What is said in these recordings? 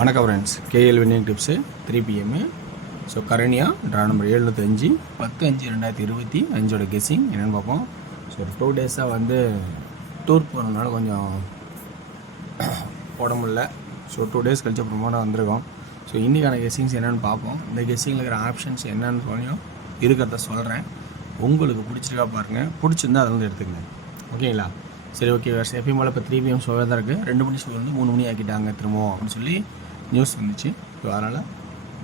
வணக்கம் friends, KL winning tips 3 PM. So கரணியாக draw number 705 10/5/2025 guessing என்னென்னு பார்ப்போம். ஸோ ஒரு 2 டேஸாக வந்து டூர் போகிறதுனால கொஞ்சம் போட முடியல. ஸோ 2 டேஸ் கழிச்சு அப்புறமா வந்திருக்கோம். ஸோ இன்றைக்கான கெஸ்ஸிங்ஸ் என்னென்னு பார்ப்போம். இந்த கெஸ்ஸிங்கில் இருக்கிற ஆப்ஷன்ஸ் என்னென்னு சொல்லியும் இருக்கிறத சொல்கிறேன். உங்களுக்கு பிடிச்சிருக்கா பாருங்கள், பிடிச்சிருந்தா அதை வந்து எடுத்துக்கங்க. ஓகேங்களா? சரி, ஓகே. வேறு எப்பயும் போல் இப்போ 3 PM ஷோவாக தான் இருக்குது. 2 மணி ஷோ வந்து 3 மணி ஆக்கிட்டாங்க திரும்பவும் அப்படின்னு சொல்லி நியூஸ் வந்துச்சு. ஸோ அதனால்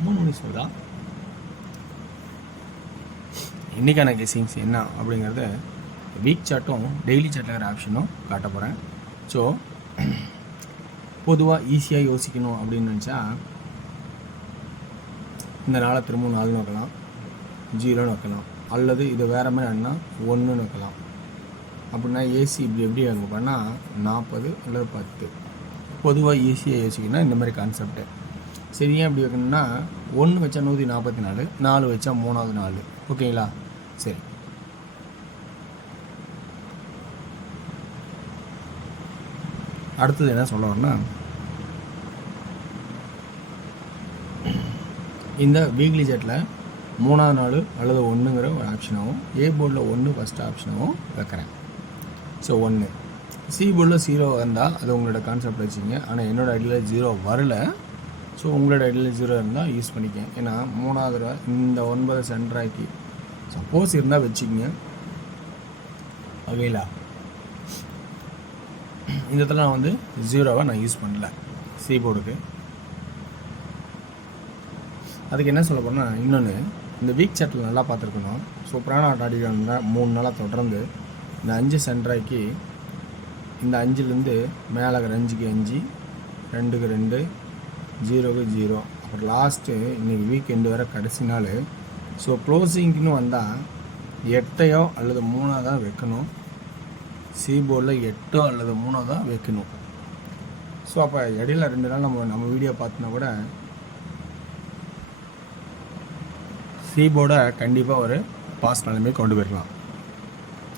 3 மணி ஷோ தான். இன்றைக்கான கெஸ்ஸிங்ஸ் என்ன அப்படிங்கிறத வீக் சார்ட்டும் டெய்லி சார்ட்டில் இருக்கிற ஆப்ஷனும் காட்ட போகிறேன். ஸோ பொதுவாக ஈஸியாக யோசிக்கணும் அப்படின்னு நினச்சா இந்த நாளை திரும்ப 4 வைக்கலாம், 0 வைக்கலாம், அல்லது இது வேறு மாதிரி அண்ணா 1 வைக்கலாம். அப்படின்னா ஏசி எப்படி அங்கே பண்ணால் 40 அல்லது 10. பொதுவாக ஈஸியாக யோசிக்கணும்னா இந்த மாதிரி கான்செப்டு. சரி, ஏன் அப்படி வைக்கணும்னா 1 வச்சா 144, 4 வச்சா 3வது 4. ஓகேங்களா? சரி, அடுத்தது என்ன சொல்ல வரேன்னா, இந்த வீக்லி சார்ட்டில் 3வது நாள் அல்லது 1ங்கிற ஒரு ஆப்ஷனாகவும், ஏ போர்டில் 1 ஃபஸ்ட் ஆப்ஷனாகவும் வைக்கிறேன். ஸோ 1 சி போர்டில் 0 வந்தால் அது உங்களோட கான்செப்ட் வச்சுங்க. ஆனால் என்னோடய ஐடியில் 0 வரல. ஸோ உங்களோட ஐடியில் 0 இருந்தால் யூஸ் பண்ணிக்கேன். ஏன்னா 3வது இந்த 9 சென்ட்ராக்கி சப்போஸ் இருந்தால் வச்சுக்கோங்க. ஓகேங்களா? இந்த இடத்துல நான் வந்து 0வை நான் யூஸ் பண்ணல சி போர்டுக்கு. அதுக்கு என்ன சொல்ல போகிறேன்னா, இன்னொன்று இந்த வீக் சார்ட்டில் நல்லா பார்த்துருக்கணும். சூப்பரான ஆட்ட ஆடிக்கிட்டு 3 நாளாக தொடர்ந்து இந்த 5 சென்ட்ராக்கி இந்த 5லேருந்து மேலே 5க்கு 5, 2க்கு 2, 0க்கு 0. அப்புறம் லாஸ்ட்டு இன்றைக்கி வீக்கெண்டு வர கடைசி நாள். ஸோ க்ளோசிங்க்குன்னு வந்தால் 8 அல்லது 3 தான் வைக்கணும். சி போர்டில் 8 அல்லது 3 தான் வைக்கணும். ஸோ அப்போ இடையில 2 நாள் நம்ம வீடியோ பார்த்தோன்னா கூட சி போர்டை கண்டிப்பாக ஒரு பாஸ் நிலைமை கொண்டு போயிருக்கலாம்.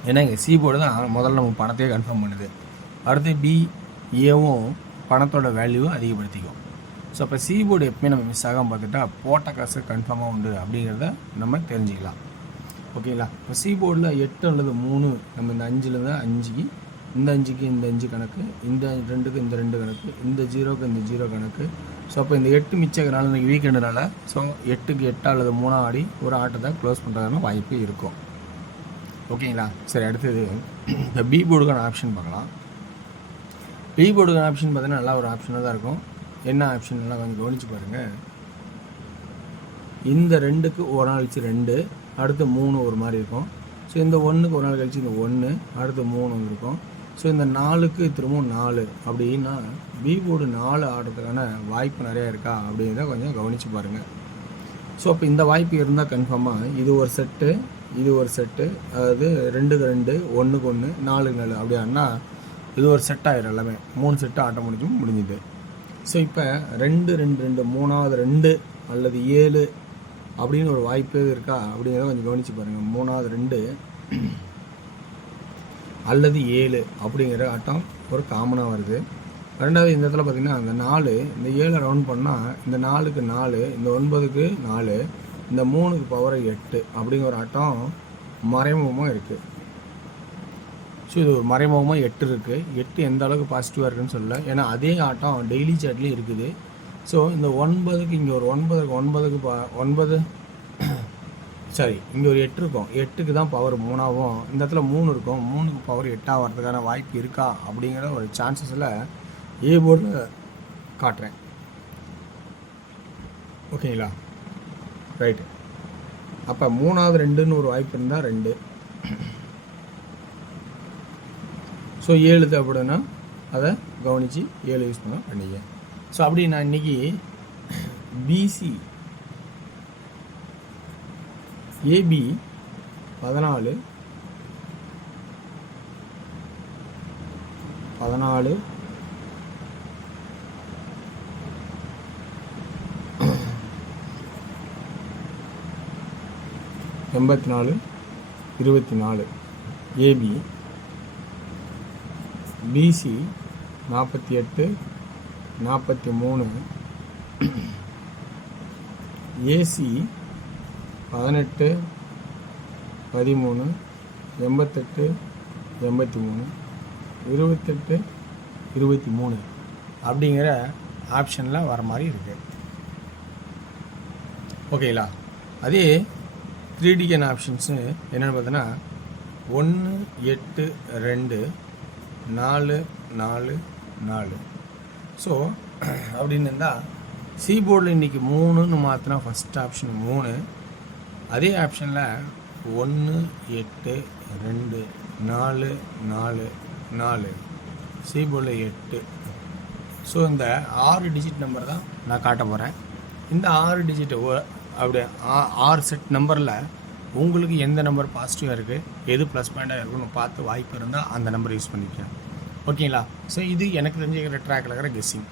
ஏன்னா இங்கே சி போர்டு தான் முதல்ல நம்ம பணத்தையே கன்ஃபார்ம் பண்ணுது. அடுத்து பி ஏவும் பணத்தோட வேல்யூவை அதிகப்படுத்திக்கும். ஸோ அப்போ சி போர்டு எப்பவுமே நம்ம மிஸ் ஆகாமல் பார்த்துட்டா போட்ட காசு கன்ஃபார்மாக உண்டு அப்படிங்கிறத நம்ம தெரிஞ்சுக்கலாம். ஓகேங்களா? இப்போ சி போர்டில் 8 அல்லது 3 நம்ம இந்த 5லேருந்து 5க்கு இந்த 5க்கு இந்த 5 கணக்கு, இந்த 2க்கு இந்த 2 கணக்கு, இந்த 0க்கு இந்த 0 கணக்கு. ஸோ அப்போ இந்த 8 மிச்சக்கிறனால இன்றைக்கி வீக்கெண்டுனால ஸோ 8க்கு 8 அல்லது 3 ஆடி ஒரு ஆட்டத்தை க்ளோஸ் பண்ணுறதுக்கான வாய்ப்பு இருக்கும். ஓகேங்களா? சரி, அடுத்தது இந்த பி போர்டுக்கான ஆப்ஷன் பார்க்கலாம். பி போர்டுக்கான ஆப்ஷன் பார்த்தீங்கன்னா நல்லா ஒரு ஆப்ஷனாக தான் இருக்கும். என்ன ஆப்ஷன் எல்லாம் கொஞ்சம் கவனித்து பாருங்கள். இந்த 2க்கு ஒரு நாள் கழிச்சு 2, அடுத்து 3 ஒரு மாதிரி இருக்கும். ஸோ இந்த 1க்கு ஒரு நாள் கழிச்சு இந்த 1, அடுத்து 3 இருக்கும். ஸோ இந்த 4க்கு திரும்பவும் 4. அப்படின்னா பி போர்டு 4 ஆடுறதுக்கான வாய்ப்பு நிறையா இருக்கா அப்படிங்கிறத கொஞ்சம் கவனித்து பாருங்கள். ஸோ அப்போ இந்த வாய்ப்பு இருந்தால் கன்ஃபார்மாக இது ஒரு செட்டு, இது ஒரு செட்டு, அதாவது 2க்கு 2, 1க்கு 1, 4க்கு 4 அப்படின்னா இது ஒரு செட் ஆகிடும். எல்லாமே 3 செட்டு ஆட்டம் முடிஞ்சுது. ஸோ இப்போ 2, 2, 2, 3வது 2 அல்லது 7 அப்படின்னு ஒரு வாய்ப்பு இருக்கா அப்படிங்கிறத கொஞ்சம் கவனித்து பாருங்கள். 3வது 2 அல்லது 7 அப்படிங்கிற ஆட்டம் ஒரு காமனாக வருது. ரெண்டாவது இந்த இடத்துல பார்த்திங்கன்னா இந்த 4, இந்த 7 ரவுண்ட் பண்ணால் இந்த 4க்கு 4, இந்த 9க்கு 4, இந்த 3க்கு பவர் 8 அப்படிங்கிற ஒரு ஆட்டம் மறைமுகமாக இருக்குது. ஸோ இது ஒரு மறைமுகமாக 8 இருக்குது. 8 எந்த அளவுக்கு பாசிட்டிவாக இருக்குதுன்னு சொல்லலை. ஏன்னா அதே ஆட்டம் டெய்லி சார்ட்லேயும் இருக்குது. ஸோ இந்த 9க்கு இங்கே ஒரு 9க்கு சாரி இங்கே ஒரு 8 இருக்கும். 8க்கு தான் பவர் 3ஆகும். இந்த இடத்துல 3 இருக்கும். 3க்கு பவர் 8 ஆகிறதுக்கான வாய்ப்பு இருக்கா அப்படிங்கிற ஒரு சான்சஸில் ஏ போர்டில் காட்டுறேன். ஓகேங்களா? ரைட்டு. அப்போ 3வது 2ன்னு ஒரு வாய்ப்பு இருந்தால் 2. ஸோ 7 தேவைப்படுதுன்னா அதை கவனித்து 7 யூஸ் பண்ண பண்ணிக்க. ஸோ அப்படி நான் இன்றைக்கி PC AB 14 14 84 24 AB PC 48 43 AC 18 13 88 83 28 23 அப்படிங்கிற ஆப்ஷனில் வர மாதிரி இருக்குது. ஓகேங்களா? அதே 3டிகன் ஆப்ஷன்ஸு என்னென்னு பார்த்தோன்னா 1 8 2 4 4 4. ஸோ அப்படின்னு இருந்தால் சி போர்டில் இன்றைக்கி 3ன்னு மாற்றினா ஃபஸ்ட் ஆப்ஷன் 3, அதே ஆப்ஷனில் 1 8 2 4 4 4, சி போர்டில் 8. ஸோ இந்த 6 டிஜிட் நம்பர் தான் நான் காட்ட போகிறேன். இந்த 6 டிஜிட் அப்படி 6 செட் நம்பரில் உங்களுக்கு எந்த நம்பர் பாசிட்டிவாக இருக்குது, எது ப்ளஸ் பாயிண்டாக இருக்குன்னு பார்த்து வாய்ப்பு இருந்தால் அந்த நம்பர் யூஸ் பண்ணிக்கலாம். ஓகேங்களா? ஸோ இது எனக்கு தெரிஞ்சுக்கிற ட்ராக்கில் இருக்கிற கெஸ்ஸிங்.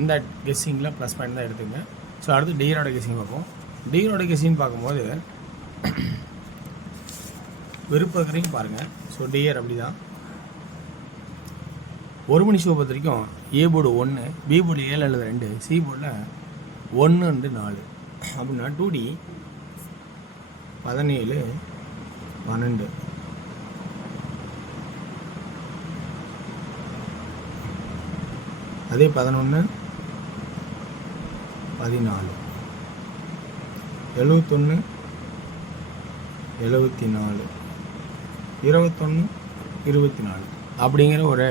இந்த கெஸ்ஸிங்கில் ப்ளஸ் பாயிண்ட் தான் எடுத்துங்க. ஸோ அடுத்து டியரோட கெஸ்ஸிங் பார்ப்போம். டியரோட கெஸ்ஸிங் பார்க்கும்போது விருப்பகரையும் பாருங்கள். ஸோ டியர் அப்படி தான் ஒரு மணி ஷோ பொறுத்த வரைக்கும் ஏ போர்டு 1, பி போர்டு 7 அல்லது 2, சி போர்டில் 1 2 4 அப்படின்னா 2D 17 12, அதே 11 14, 71 74, 21 24 அப்படிங்கிற ஒரு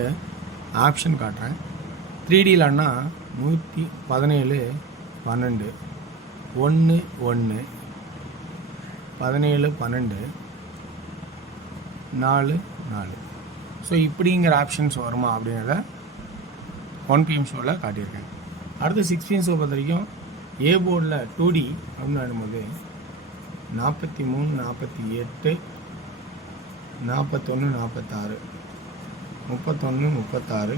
ஆப்ஷன் காட்டுறேன். 3Dலன்னா 117 12 1 1 17 12 4 4. ஸோ இப்படிங்கிற ஆப்ஷன்ஸ் வருமா அப்படிங்கிறத 1 PM ஷோவில் காட்டியிருக்கேன். அடுத்து 6 PM ஷோ பொறுத்த வரைக்கும் ஏ போர்டில் 2D அப்படின்னு வரும்போது 43 48 41 46 31 36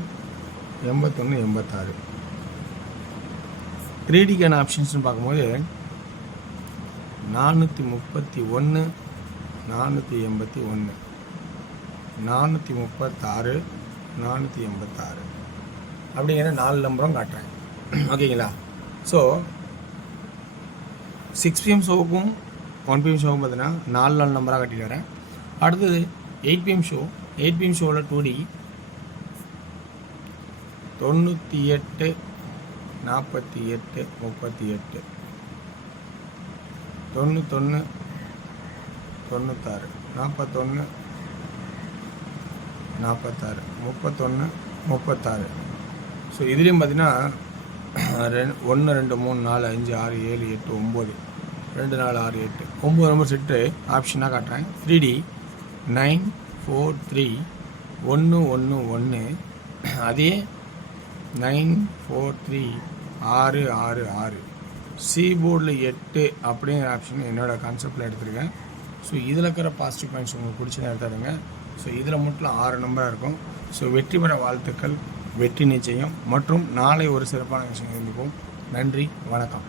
81 86. 3Dக்கான ஆப்ஷன்ஸ்னு பார்க்கும்போது 431 481 436 486 அப்படிங்கிற 4 நம்பரும் காட்டுறேன். ஓகேங்களா? ஸோ 6 PM ஷோவுக்கும் 1 PM ஷோவும் பார்த்தீங்கன்னா 4 நம்பராக காட்டிட்டு வரேன். அடுத்தது 8 PM ஷோ. 8 PM ஷோவில் 2D 98 48 38 91 96 41 46 31 36. ஸோ இதுலேயும் பார்த்தீங்கன்னா 1 2 3 4 5 6 7 8 9 2 4 6 8 9 நம்பர் செட்டு ஆப்ஷனாக காட்டுறேன். 3D 9 4 3 1 1 1, அதே 9 4 3 6 6 6, சி போர்டில் 8 அப்படிங்கிற ஆப்ஷன் என்னோடய கான்செப்டில் எடுத்துருக்கேன். ஸோ இதில் இருக்கிற பாசிட்டிவ் பாயிண்ட்ஸ் உங்களுக்கு பிடிச்சதை எடுத்துடுங்க. ஸோ இதில் மட்டும் 6 நம்பராக இருக்கும். ஸோ வெற்றி பெற வாழ்த்துக்கள், வெற்றி நிச்சயம் மற்றும் நாளை ஒரு சிறப்பான விஷயம் சந்திப்போம். நன்றி, வணக்கம்.